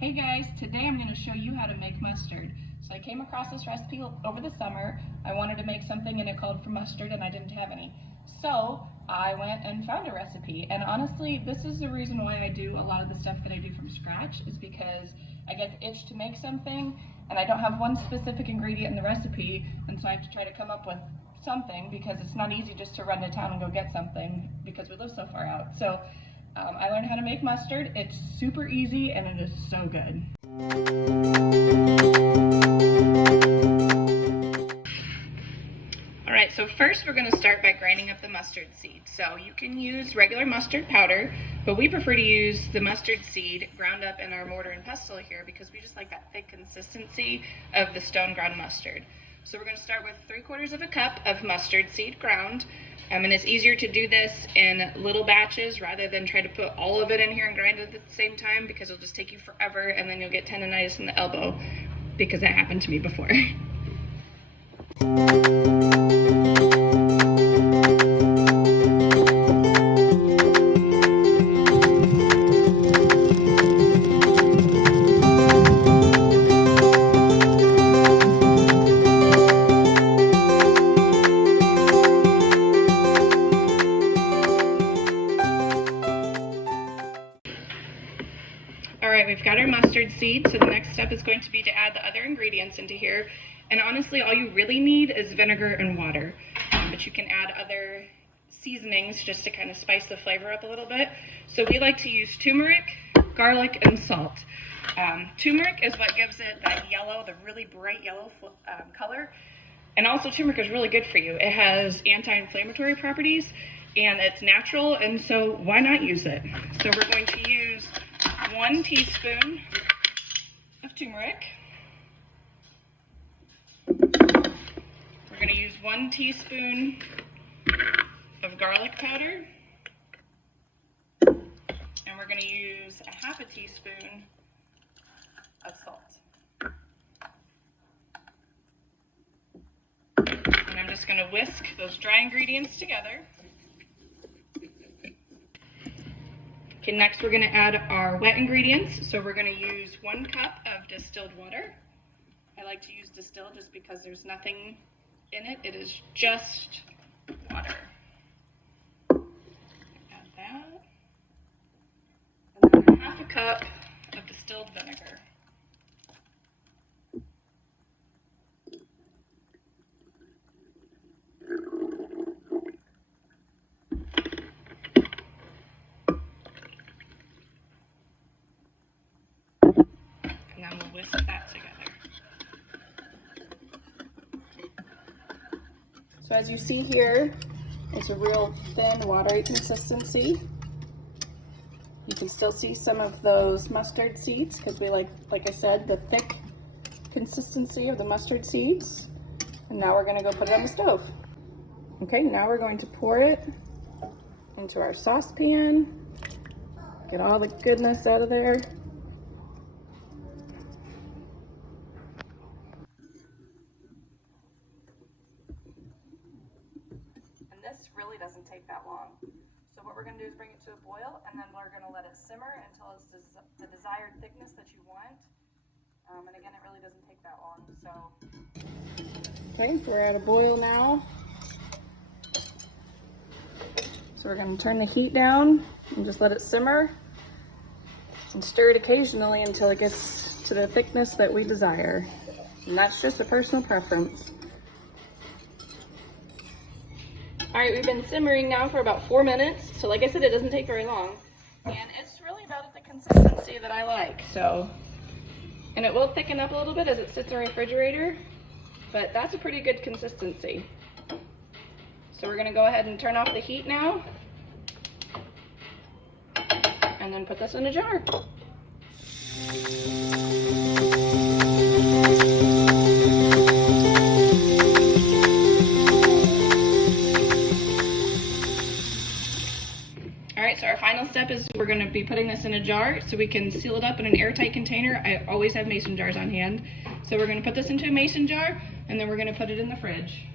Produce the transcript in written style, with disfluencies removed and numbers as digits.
Hey guys, today I'm going to show you how to make mustard. So I came across this recipe over the summer. I wanted to make something and it called for mustard and I didn't have any. So I went and found a recipe, and honestly this is the reason why I do a lot of the stuff that I do from scratch, is because I get the itch to make something and I don't have one specific ingredient in the recipe, and so I have to try to come up with something because it's not easy just to run to town and go get something because we live so far out. So I learned how to make mustard. It's super easy and it is so good. Alright, so first we're going to start by grinding up the mustard seed. So you can use regular mustard powder, but we prefer to use the mustard seed ground up in our mortar and pestle here because we just like that thick consistency of the stone ground mustard. So we're going to start with 3/4 of a cup of mustard seed ground. And it's easier to do this in little batches rather than try to put all of it in here and grind it at the same time, because it'll just take you forever and then you'll get tendonitis in the elbow, because that happened to me before. Alright, we've got our mustard seed, so the next step is going to be to add the other ingredients into here. And honestly, all you really need is vinegar and water. But you can add other seasonings just to kind of spice the flavor up a little bit. So we like to use turmeric, garlic, and salt. Turmeric is what gives it that yellow, the really bright yellow color. And also turmeric is really good for you. It has anti-inflammatory properties and it's natural, and so why not use it? So we're going to use 1 teaspoon of turmeric. We're going to use 1 teaspoon of garlic powder. And we're going to use 1/2 teaspoon of salt. And I'm just going to whisk those dry ingredients together. Okay, next we're going to add our wet ingredients. So we're going to use 1 cup of distilled water. I like to use distilled just because there's nothing in it. It is just water. Add that. And then 1/2 cup of distilled vinegar. And then we'll whisk that together. So as you see here, it's a real thin, watery consistency. You can still see some of those mustard seeds because we like I said, the thick consistency of the mustard seeds. And now we're going to go put it on the stove. Okay, now we're going to pour it into our saucepan. Get all the goodness out of there. This really doesn't take that long. So what we're going to do is bring it to a boil, and then we're going to let it simmer until it's the desired thickness that you want. And again, it really doesn't take that long. So okay, we're at a boil now. So we're going to turn the heat down and just let it simmer and stir it occasionally until it gets to the thickness that we desire. And that's just a personal preference. Alright, we've been simmering now for about 4 minutes, so like I said, it doesn't take very long. And it's really about at the consistency that I like, so. And it will thicken up a little bit as it sits in the refrigerator, but that's a pretty good consistency. So we're going to go ahead and turn off the heat now, and then put this in a jar. So our final step is we're going to be putting this in a jar so we can seal it up in an airtight container. I always have mason jars on hand. So we're going to put this into a mason jar, and then we're going to put it in the fridge.